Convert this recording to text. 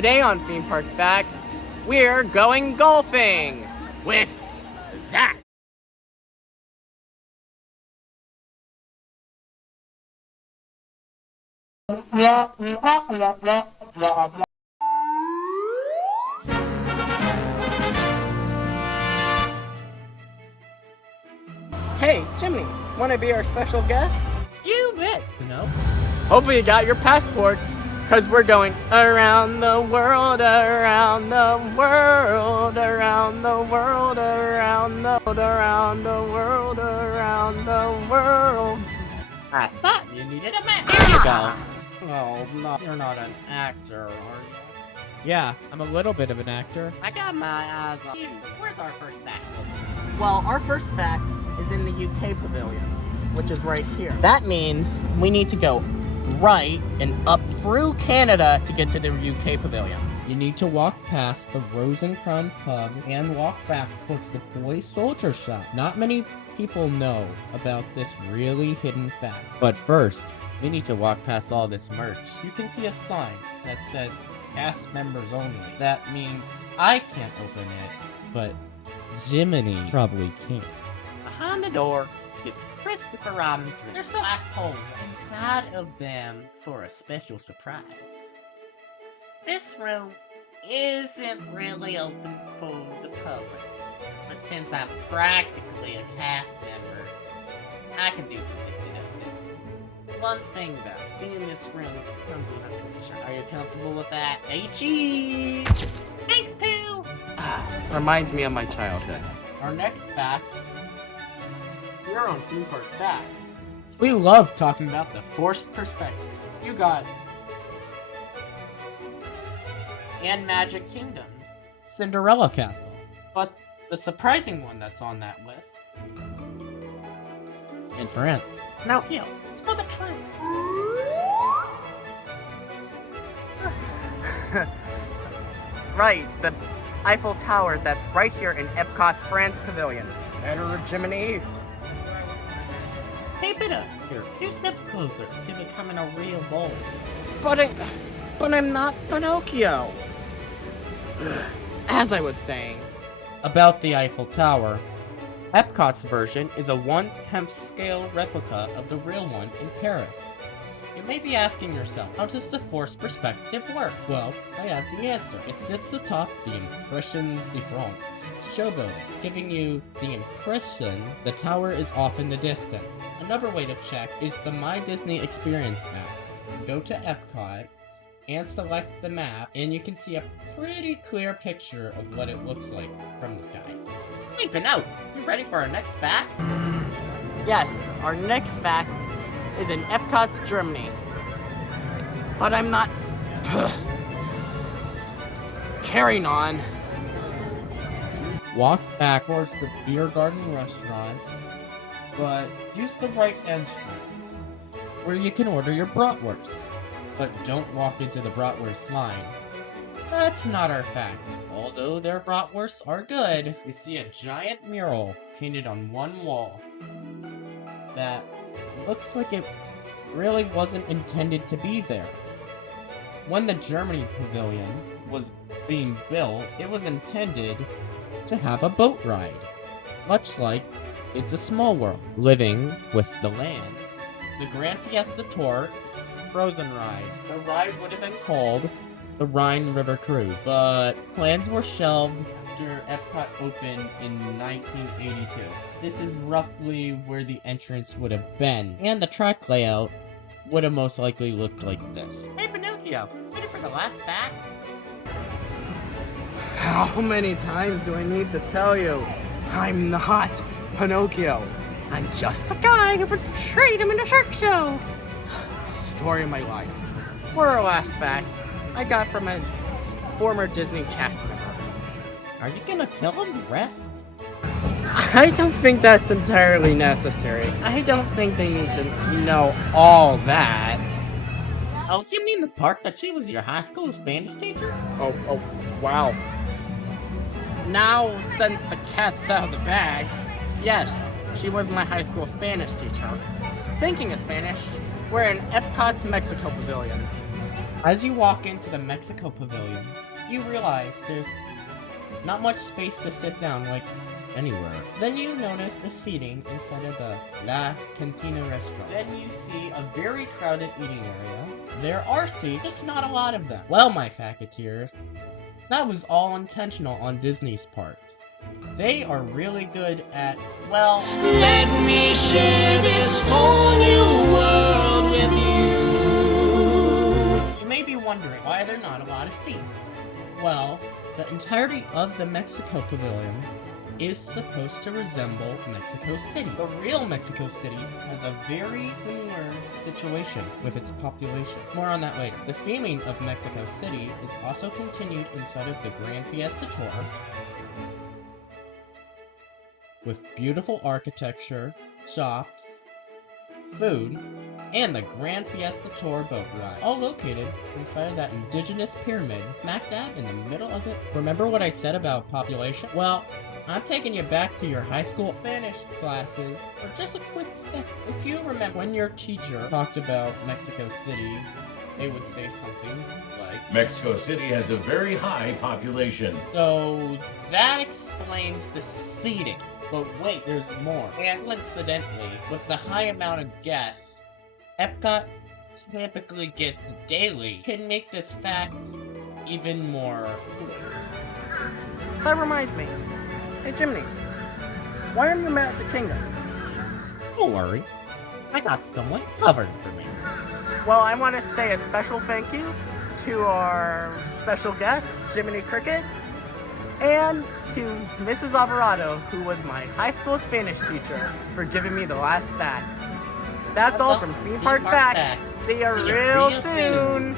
today on Theme Park Facts, we're going golfing with that. Hey, Jimmy, want to be our special guest? You bet, Hopefully you got your passports, because we're going around the world, around the world, around the world, around the world, around the world, around the world. I thought you needed a map. Here you go. Oh, no, you're not an actor, are you? Yeah, I'm a little bit of an actor. I got my eyes on you. Where's our first fact? Well, our first fact is in the UK pavilion, which is right here. That means we need to go right and up through Canada to get to the UK pavilion. You need to walk past the Rose and Crown pub and walk back towards the Toy Soldier shop. Not many people know about this really hidden fact. But first, we need to walk past all this merch. You can see a sign that says cast members only. That means I can't open it, but Jiminy probably can't. Behind the door sits Christopher Robinson. There's some black holes inside of them for a special surprise. This room isn't really open for the public, but since I'm practically a cast member, I can do some things he doesn't do. One thing though, seeing this room comes with a picture. Are you comfortable with that? Say cheese! Thanks, Pooh! Reminds me of my childhood. Our next fact, we're on Theme Park Facts. We love talking about the Forced perspective. You got and Magic Kingdoms. Cinderella Castle. But the surprising one that's on that list. In France. Now, tell the truth. Right, the Eiffel Tower that's right here in Epcot's France Pavilion. Better, Jiminy? Keep it up. You're 2 steps closer to becoming a real bowl. But I'm not Pinocchio. As I was saying, About the Eiffel Tower, Epcot's version is a 1/10 scale replica of the real one in Paris. You may be asking yourself, how does the forced perspective work? Well, I have the answer. It sits atop the Impressions de France showbuilding, giving you the impression the tower is off in the distance. Another way to check is the My Disney Experience app. Go to Epcot and select the map, and you can see a pretty clear picture of what it looks like from the sky. Wait, Pinot, you ready for our next fact? yes, our next fact is in Epcot's Germany. But I'm not carrying on. Walk back towards the beer garden restaurant, but use the right entrance, where you can order your bratwurst. But don't walk into the bratwurst line. That's not our fact. Although their bratwursts are good, you see a giant mural painted on one wall that looks like it really wasn't intended to be there. When the Germany Pavilion was being built, it was intended to have a boat ride, much like It's a Small World, living with the land. The Grand Fiesta Tour Frozen ride. The ride would have been called the Rhine River Cruise, but plans were shelved after Epcot opened in 1982. This is roughly where the entrance would have been, and the track layout would have most likely looked like this. Hey, Pinocchio, ready for the last fact? How many times do I need to tell you? I'm not Pinocchio. I'm just a guy who portrayed him in a shark show. Story of my life. For our last fact, I got from a former Disney cast member. Are you gonna tell him the rest? I don't think that's entirely necessary. I don't think they need to know all that. Oh, you mean the part that she was your high school Spanish teacher? Oh, wow. Now, since the cat's out of the bag, yes, she was my high school Spanish teacher. Thinking of Spanish, we're in Epcot's Mexico Pavilion. As you walk into the Mexico Pavilion, you realize there's not much space to sit down like anywhere. Then you notice the seating inside of the La Cantina restaurant. Then you see a very crowded eating area. There are seats, just not a lot of them. Well, my Facketeers, that was all intentional on Disney's part. They are really good at, well, Let me share this whole new world with you. you may be wondering why there are not a lot of seats. Well, the entirety of the Mexico Pavilion is supposed to resemble Mexico City. The real Mexico City has a very similar situation with its population. More on that later. The theming of Mexico City is also continued inside of the Grand Fiesta Tour, with beautiful architecture, shops, food, and the Grand Fiesta Tour boat ride, all located inside of that indigenous pyramid, smack dab in the middle of it. Remember what I said about population? Well, I'm taking you back to your high school Spanish classes for just a quick sec. If you remember when your teacher talked about Mexico City, they would say something like, Mexico City has a very high population. so that explains the seating. But wait, there's more. And coincidentally, with the high amount of guests Epcot typically gets daily, can make this fact even more. That reminds me. Hey, Jiminy. Why aren't you mad at the kingdom? Don't worry, I got someone covered for me. Well, I want to say a special thank you to our special guest, Jiminy Cricket, and to Mrs. Alvarado, who was my high school Spanish teacher, for giving me the last fact. That's all from Theme Park Facts. See ya real soon.